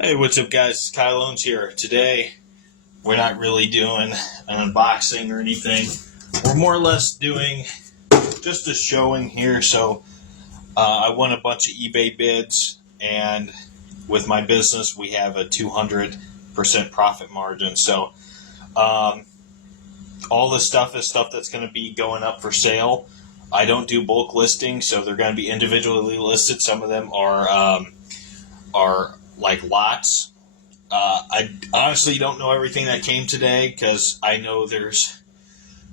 Hey, what's up, guys? It's Kyle Owens here. Today, we're not really doing an unboxing or anything. We're more or less doing just a showing here. So, I won a bunch of eBay bids, and with my business, we have a 200% profit margin. So, all this stuff is stuff that's going to be going up for sale. I don't do bulk listings, so they're going to be individually listed. Some of them are like lots. I honestly don't know everything that came today because I know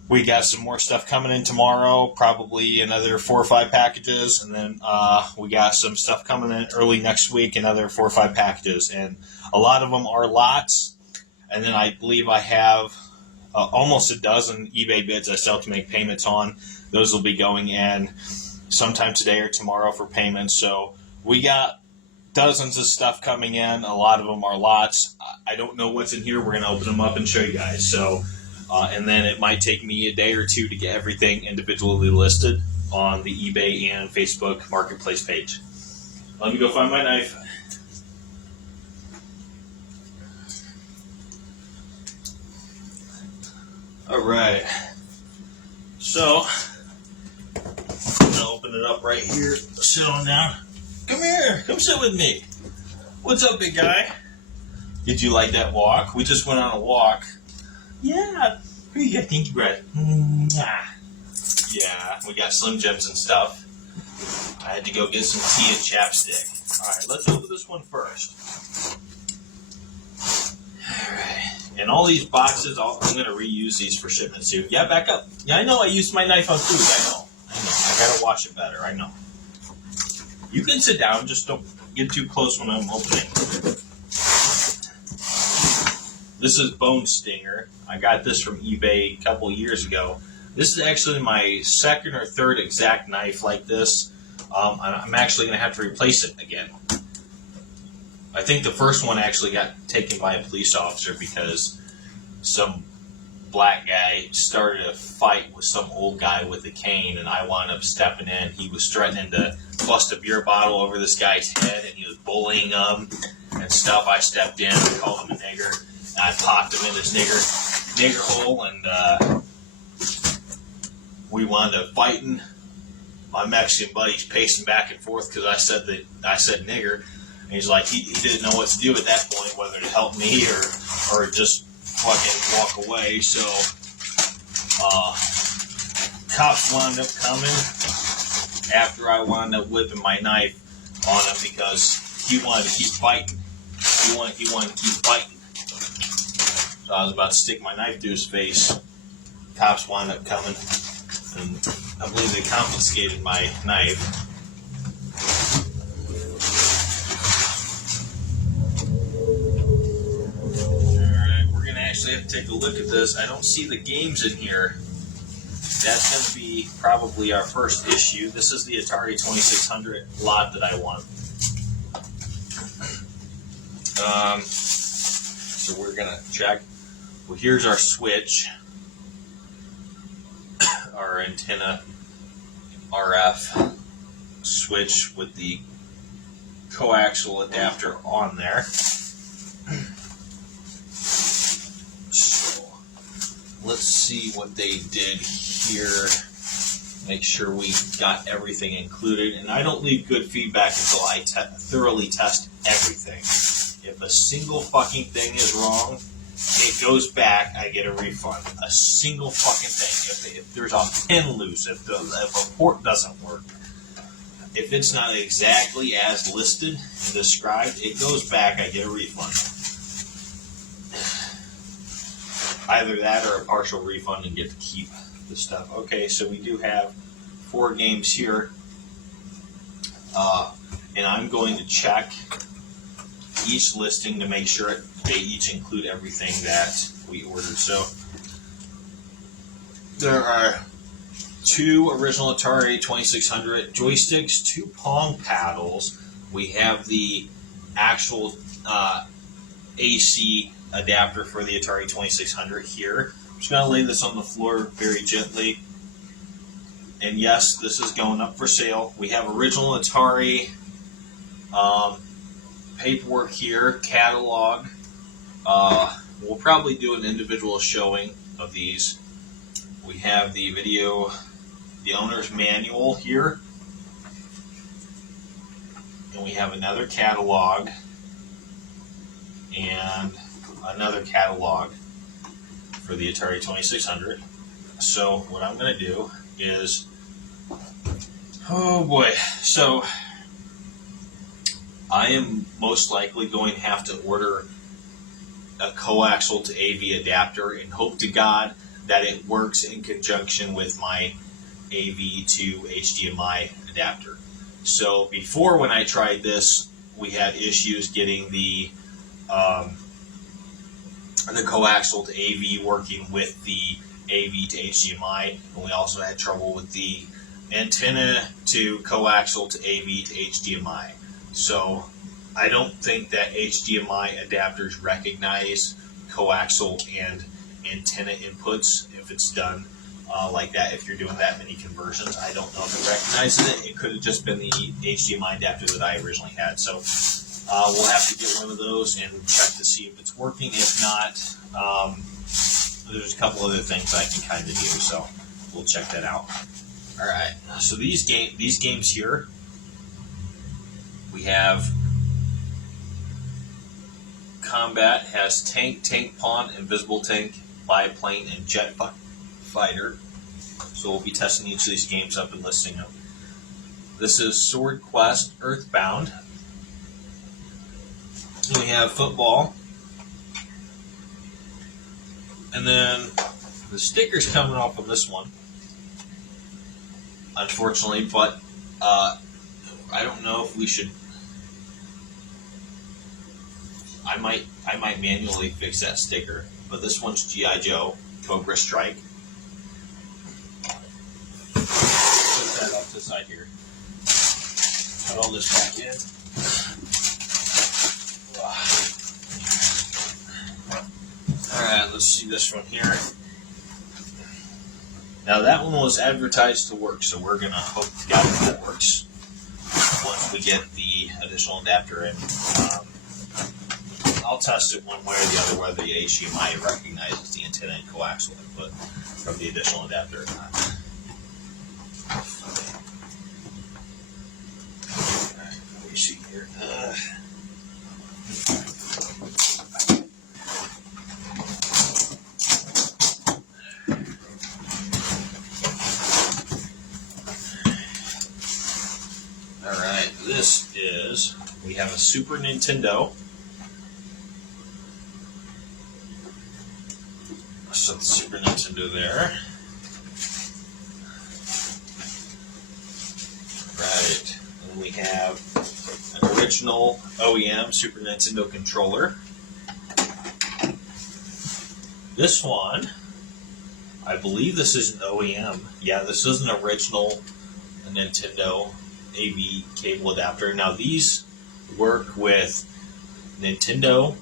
we got some more stuff coming in tomorrow, probably another 4 or 5 packages, and then we got some stuff coming in early next week, another 4 or 5 packages, and a lot of them are lots. And then I believe I have almost a dozen eBay bids I still have to make payments on. Those will be going in sometime today or tomorrow for payments. So we got dozens of stuff coming in. A lot of them are lots. I don't know what's in here. We're going to open them up and show you guys. So, and then it might take me a day or two to get everything individually listed on the eBay and Facebook Marketplace page. Let me go find my knife. All right. So, I'm going to open it up right here. Sit on down. Come here. Come sit with me. What's up, big guy? Did you like that walk? We just went on a walk. Yeah. Here you go. Thank you, Brad. Yeah, we got Slim Jims and stuff. I had to go get some tea and chapstick. All right, let's open this one first. All right. And all these boxes, I'm going to reuse these for shipment soon. Yeah, back up. Yeah, I know. I used my knife on food. I know. I got to wash it better. I know. You can sit down, just don't get too close when I'm opening. This is Bone Stinger. I got this from eBay a couple years ago. This is actually my second or third exact knife like this. I'm actually going to have to replace it again. I think the first one actually got taken by a police officer because some black guy started a fight with some old guy with a cane, and I wound up stepping in. He was threatening to bust a beer bottle over this guy's head, and he was bullying him and stuff. I stepped in and called him a nigger. And I popped him in his nigger hole, and we wound up fighting. My Mexican buddy's pacing back and forth because I said nigger, and he's like he didn't know what to do at that point, whether to help me or just fucking walk away. So cops wound up coming after I wound up whipping my knife on him because he wanted to keep fighting. He wanted to keep fighting. So I was about to stick my knife through his face. Cops wound up coming, and I believe they confiscated my knife. Alright, we're going to actually have to take a look at this. I don't see the games in here. That's going to be probably our first issue. This is the Atari 2600 lot that I won. So we're going to check. Well, here's our switch. Our antenna RF switch with the coaxial adapter on there. So let's see what they did here. Make sure we got everything included. And I don't leave good feedback until I thoroughly test everything. If a single fucking thing is wrong, it goes back, I get a refund. A single fucking thing. If there's a pin loose, if a port doesn't work, if it's not exactly as listed and described, it goes back, I get a refund. Either that or a partial refund and get to keep the stuff. Okay, so we do have 4 games here. And I'm going to check each listing to make sure they each include everything that we ordered. So there are 2 original Atari 2600 joysticks, 2 Pong paddles. We have the actual AC adapter for the Atari 2600 here. I'm just going to lay this on the floor very gently. And yes, this is going up for sale. We have original Atari paperwork here, catalog. We'll probably do an individual showing of these. We have the video, the owner's manual here, and we have another catalog and another catalog for the Atari 2600. So what I'm going to do is, oh boy, so I am most likely going to have to order a coaxial to AV adapter and hope to God that it works in conjunction with my AV to HDMI adapter. So before, when I tried this, we had issues getting the coaxial to AV working with the AV to HDMI, and we also had trouble with the antenna to coaxial to AV to HDMI. So I don't think that HDMI adapters recognize coaxial and antenna inputs if it's done like that. If you're doing that many conversions, I don't know if it recognizes it. It could have just been the HDMI adapter that I originally had. So we'll have to get one of those and check to see if it's working. If not, there's a couple other things I can kind of do. So we'll check that out. All right. So these games here, we have Combat, has tank, tank pawn, invisible tank, biplane, and jet fighter. So we'll be testing each of these games up and listing them. This is Sword Quest Earthbound. And we have football. And then the sticker's coming off on this one, unfortunately, but I don't know if we should. I might manually fix that sticker, but this one's G.I. Joe, Cobra Strike. Put that off to the side here. Put all this back in. Alright, let's see this one here. Now that one was advertised to work, so we're going to hope to God that works once we get the additional adapter in. I'll test it one way or the other, whether the HDMI recognizes the antenna and coaxial input from the additional adapter or not. Let me see here. Alright, this is, we have a Super Nintendo. So the Super Nintendo there. Right. And we have an original OEM Super Nintendo controller. This one, I believe this is an OEM. Yeah, this is an original Nintendo AV cable adapter. Now these work with Nintendo.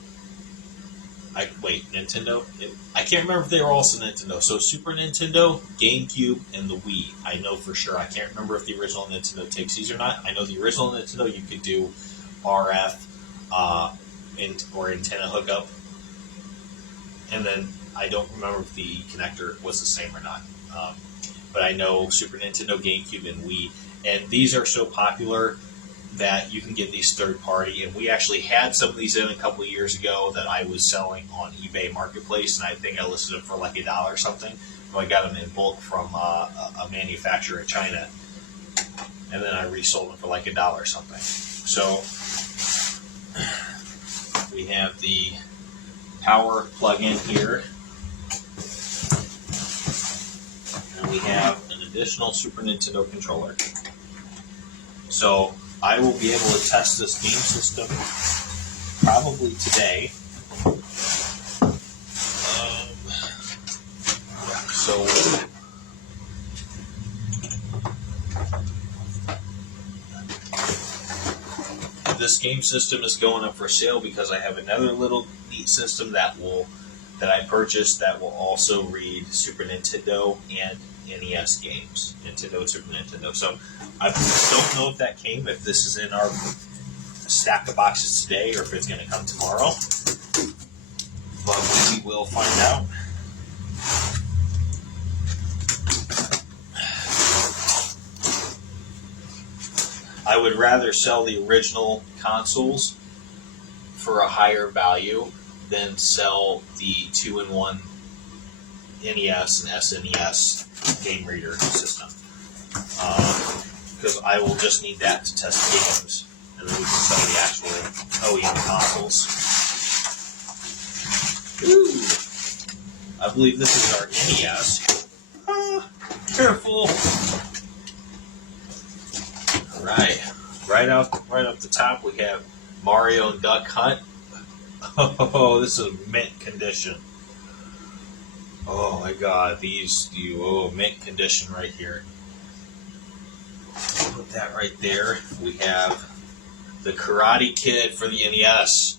Nintendo? I can't remember if they were also Nintendo. So Super Nintendo, GameCube, and the Wii. I know for sure. I can't remember if the original Nintendo takes these or not. I know the original Nintendo, you could do RF or antenna hookup. And then I don't remember if the connector was the same or not. But I know Super Nintendo, GameCube, and Wii. And these are so popular that you can get these third-party, and we actually had some of these in a couple of years ago that I was selling on eBay Marketplace, and I think I listed them for like $1 or something. So I got them in bulk from a manufacturer in China, and then I resold them for like $1 or something. So we have the power plug-in here, and we have an additional Super Nintendo controller. So I will be able to test this game system probably today. So this game system is going up for sale because I have another little neat system that I purchased that will also read Super Nintendo and NES games, Nintendo and Super Nintendo. So I don't know if that came, if this is in our stack the boxes today or if it's going to come tomorrow. But we will find out. I would rather sell the original consoles for a higher value than sell the 2-in-1 NES and SNES game reader system. Because I will just need that to test games, and then we can sell the actual OEM consoles. Ooh. I believe this is our NES. Careful! Right up the top, we have Mario and Duck Hunt. Oh, this is mint condition. Oh my God, mint condition right here. Put that right there. We have the Karate Kid for the NES.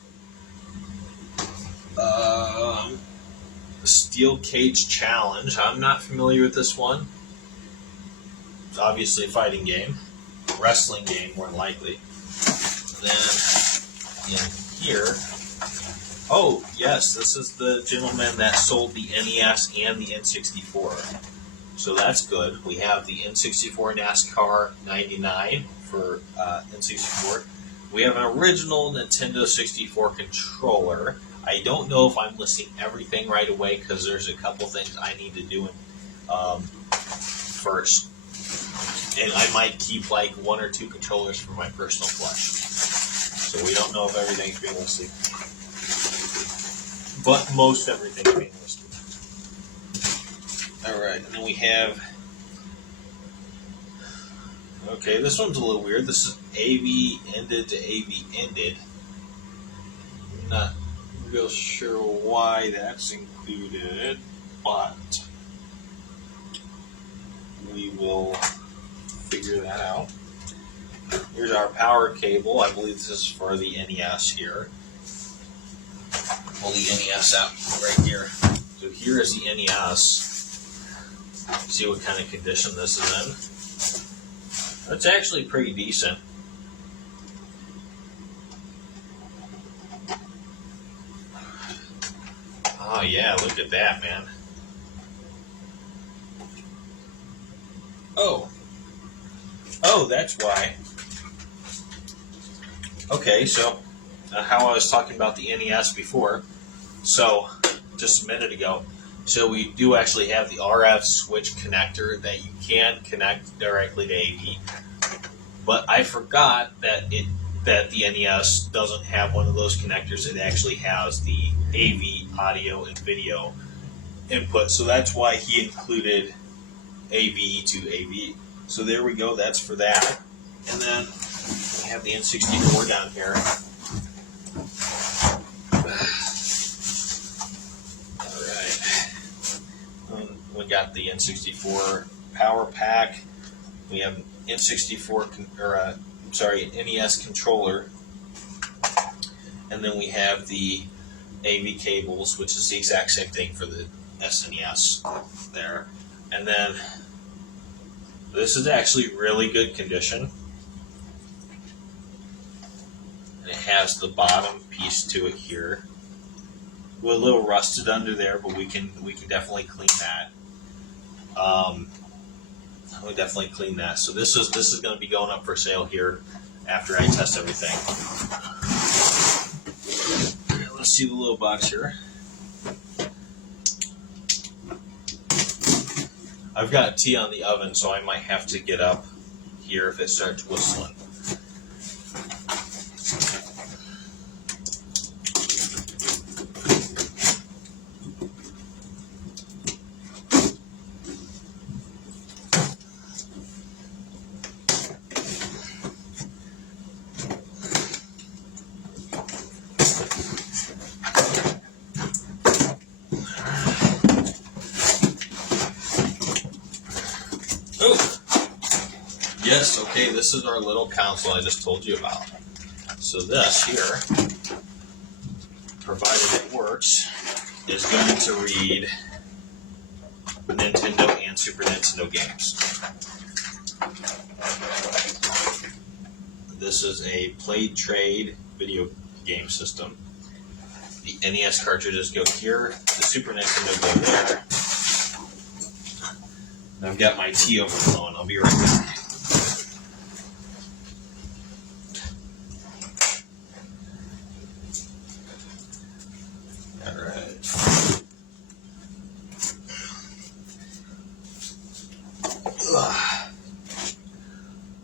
Steel Cage Challenge. I'm not familiar with this one. It's obviously a fighting game. Wrestling game, more than likely. Then in here, oh yes, this is the gentleman that sold the NES and the N64. So that's good. We have the N64 NASCAR 99 for N64. We have an original Nintendo 64 controller. I don't know if I'm listing everything right away because there's a couple things I need to do first. And I might keep like 1 or 2 controllers for my personal collection. So we don't know if everything's being listed. But most everything's being listed. Alright, and then we have... Okay, this one's a little weird. This is AV ended to AV ended. Not real sure why that's included, but we will figure that out. Here's our power cable. I believe this is for the NES here. Pull the NES out right here. So here is the NES. See what kind of condition this is in. It's actually pretty decent. Oh yeah, look at that, man. Oh, that's why. Okay, so how I was talking about the NES before. So, just a minute ago. So we do actually have the RF switch connector that you can connect directly to AV. But I forgot that the NES doesn't have one of those connectors. It actually has the AV audio and video input. So that's why he included AV to AV. So there we go, that's for that. And then we have the N64 down here. Alright. We got the N64 power pack. We have N64, NES controller. And then we have the AV cables, which is the exact same thing for the SNES there. And then this is actually really good condition. And it has the bottom piece to it here. We're a little rusted under there, but we can definitely clean that. We'll definitely clean that. So this is going to be going up for sale here after I test everything. Let's see the little box here. I've got tea on the oven, so I might have to get up here if it starts whistling. Yes, okay, this is our little console I just told you about. So this here, provided it works, is going to read Nintendo and Super Nintendo games. this is a Played Trade video game system. The NES cartridges go here, the Super Nintendo go there. And I've got my tea overflowing. I'll be right back.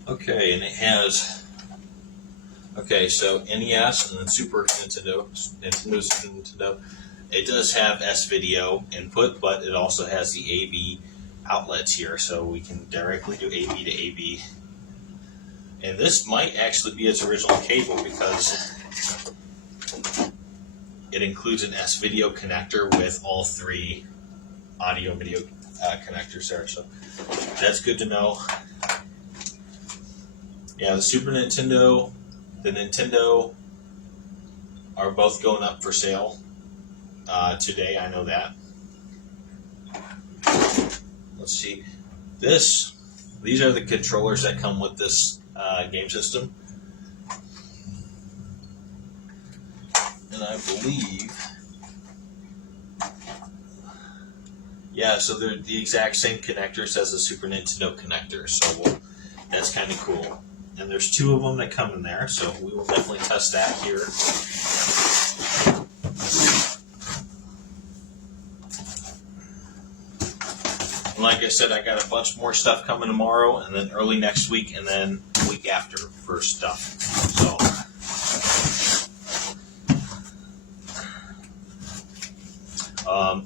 Okay, and it has, okay, so NES and then Super Nintendo, Nintendo, it does have S-Video input, but it also has the AV outlets here, so we can directly do AV to AV. And this might actually be its original cable because it includes an S-Video connector with all three audio-video connectors there, so that's good to know. Yeah, the Super Nintendo, the Nintendo are both going up for sale today. I know that. Let's see. These are the controllers that come with this game system. And I believe, yeah, so they're the exact same connectors as the Super Nintendo connector. So that's kind of cool. And there's two of them that come in there, so we will definitely test that here. And like I said, I got a bunch more stuff coming tomorrow, and then early next week, and then the week after for stuff. So,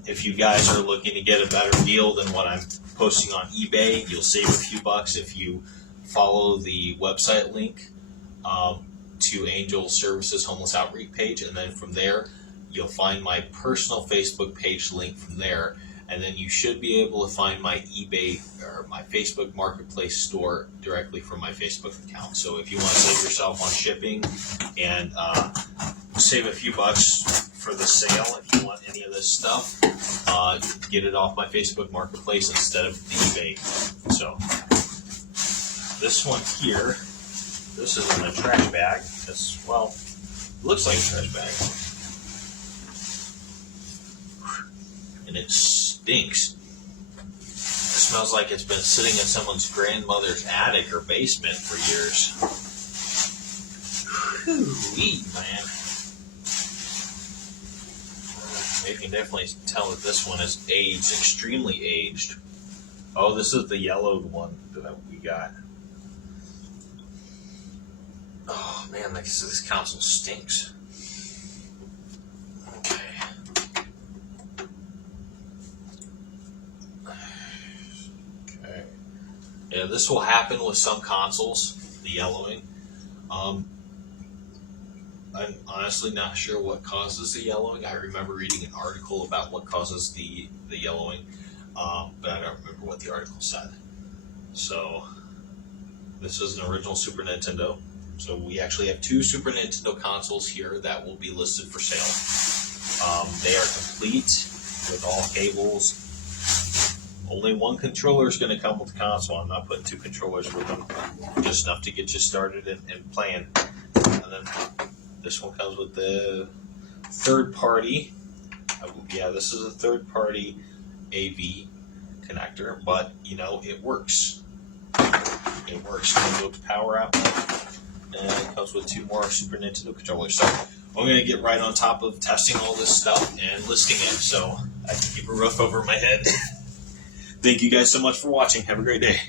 if you guys are looking to get a better deal than what I'm posting on eBay, you'll save a few bucks if you follow the website link to Angel Services Homeless Outreach page, and then from there you'll find my personal Facebook page link from there, and then you should be able to find my eBay or my Facebook Marketplace store directly from my Facebook account. So if you want to save yourself on shipping and save a few bucks for the sale, if you want any of this stuff, get it off my Facebook Marketplace instead of the eBay. So this one here, this is in a trash bag. It's, well, it looks like a trash bag. And it stinks. It smells like it's been sitting in someone's grandmother's attic or basement for years. Whew-wee, man. You can definitely tell that this one is aged, extremely aged. Oh, this is the yellowed one that we got. Oh man, this console stinks. Okay. Okay. Yeah, this will happen with some consoles, the yellowing. I'm honestly not sure what causes the yellowing. I remember reading an article about what causes the yellowing, but I don't remember what the article said. So, this is an original Super Nintendo. So we actually have two Super Nintendo consoles here that will be listed for sale. They are complete with all cables. Only one controller is going to come with the console. I'm not putting two controllers with them. Just enough to get you started and playing. And then this one comes with the third party. Yeah, this is a third party AV connector, but you know, it works. It works. It comes with the power outlet, and it comes with two more Super Nintendo controllers. So I'm going to get right on top of testing all this stuff and listing it so I can keep a roof over my head. Thank you guys so much for watching. Have a great day.